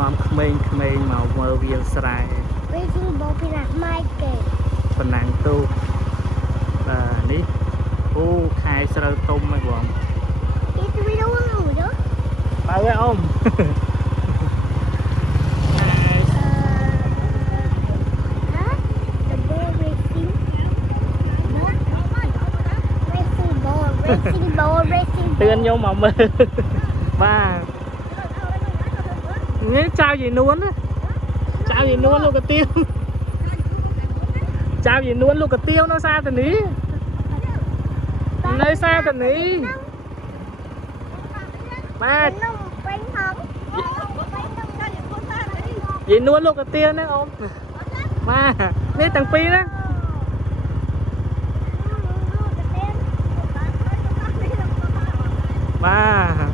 នាំក្មេងៗមកមើលវាលស្រែ Racing ball ពីណាម៉ៃគេ ប៉ុណ្ណាំងទូកបាទនេះអូខែស្រូវទុំហ្នឹងបង ទីទៅវីដេអូចុះ បើឲ្យអ៊ំ The ball racing racing ball ទឿនខ្ញុំមកមើលបាទនេះចៅយាយនួនណាចៅយាយនួនលោកកាទៀវចៅយាយនួនលោកកាទៀវនៅសាធានីនៅសាធានីបាទ នំពេញហង យាយនួនលោកកាទៀវហ្នឹងអូនបាទនេះទាំងពីរហ្នឹងបាទ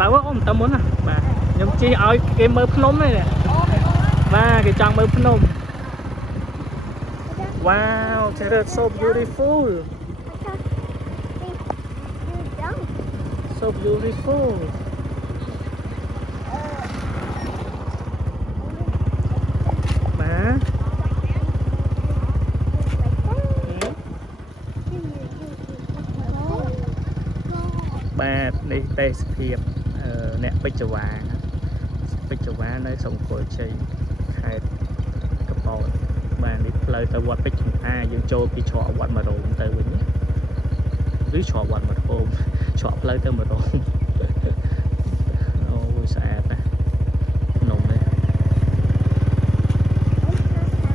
តើអ៊ំតើមុនណាបាទខ្ញុំជិះឲ្យគេមើលភ្នំនេះបាទគេចង់មើលភ្នំ Wow, that's so beautiful. So beautiful. Má. Ba đi tê hiệp nè bích chà vá nơi sông Cổ Chi khai cặp bò bà đi lời tàu vọt bích dương châu cái trọ vọt mà rộn tới với nhé dưới trọ vọt mà rộn trọ lời tới mà rộn ôi sạch nè nồng đấy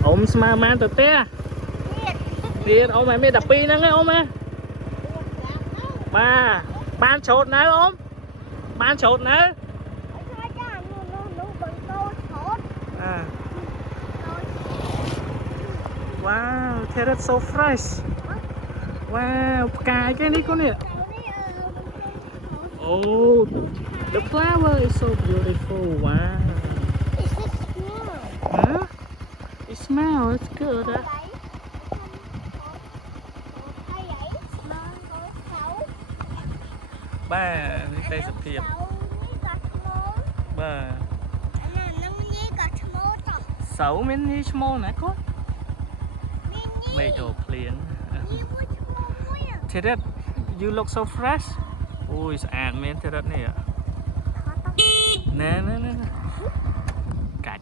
ôm mà man từ té đi ôm mày mới đập pi năng ấy ôm á ba ban chột nữa ôm ban chột nữa à. Wow, that's so fresh. Wow, cài cái này con nè. Oh, the flower is so beautiful. Wow. Huh? It smells. It's good. Ba, đây là thiệp. Ba. Sáu mini small nè con. Made of clean. Thế that you look so fresh. Ui, sạch men thế that nè. Nè. Cạch.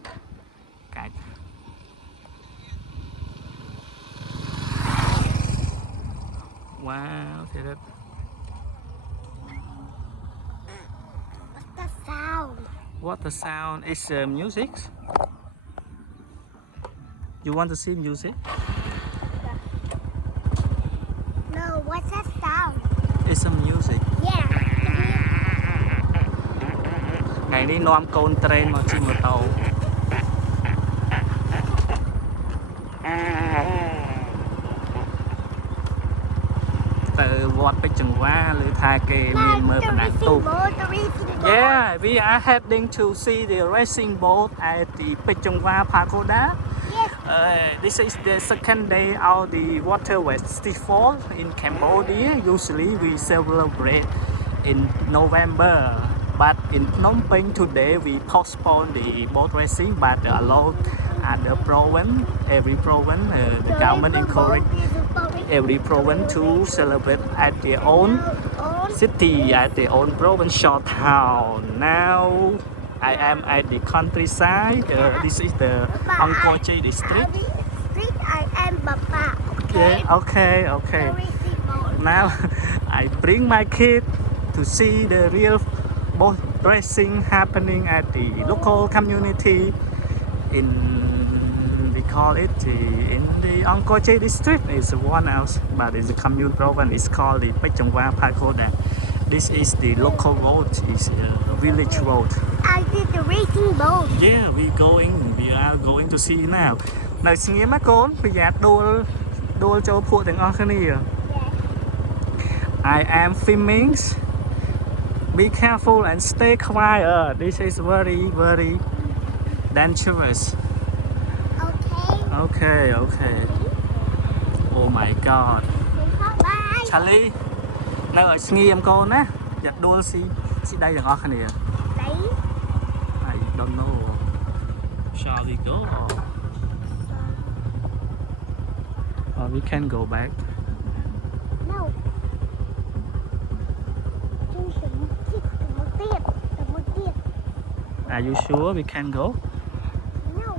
Wow, thế that. What's the sound? What the sound is music? You want to see music? No, what's that sound? It's a music. Yeah. Ngày đi nom con train mà chi mô tô. Từ vọt bích chừng quá lưỡi tha kê miền mơ bản đảng tù. Yeah, we are heading to see the racing boat at the Pechongwa Pagoda. This is the second day of the Water Festival in Cambodia. Usually we celebrate in November, but in Phnom Penh today we postpone the boat racing, but allow the province, every province, the government encourage every province to celebrate at their own city, at their own provincial town. Now I am at the countryside. This is the Angkor Che district. I am Papa. Okay. Now I bring my kid to see the real boat racing happening at the local community in, we call it in the Angkor Che district. It's one else, but it's a commune province. It's called the Pechongwa Pagoda. This is the local road. It's a village road. I did the racing boat. Yeah, we are going to see now. Này xin nghe mắt con, bây giờ đua cho phụ tiếng Anh này. I am filming. Be careful and stay quiet. This is very dangerous. Okay. Okay, okay. Oh my god. Bye. Charlie នៅឲ្យស្ងៀមកូនណាយ៉ាដួលស៊ីដីទាំងអស់គ្នា Đấy. I don't know. Shall we go? Or we can go back. No. Are you sure we can go? No.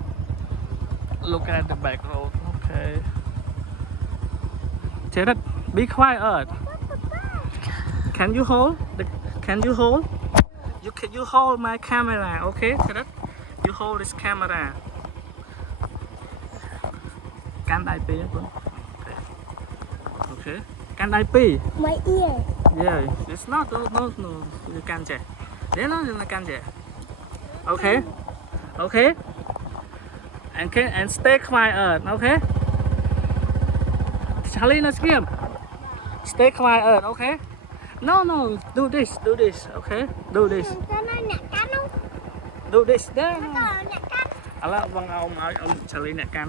Look at the back road. Okay. Jared, be quiet. Can you hold? Can you hold? You hold my camera, okay? Jared, you hold this camera. Can I pay? Okay. Can I pay? My ear. Yeah, it's not. No. You can't check. No, you can't check. Okay. Okay. And stay quiet. Okay. Charlie, let's game. Stay quiet. Okay. No. Do this. Okay. Do this. Cho nó nè cắn không? Do this. There. Nó có nè cắn. Ala, bang ông Charlie nè can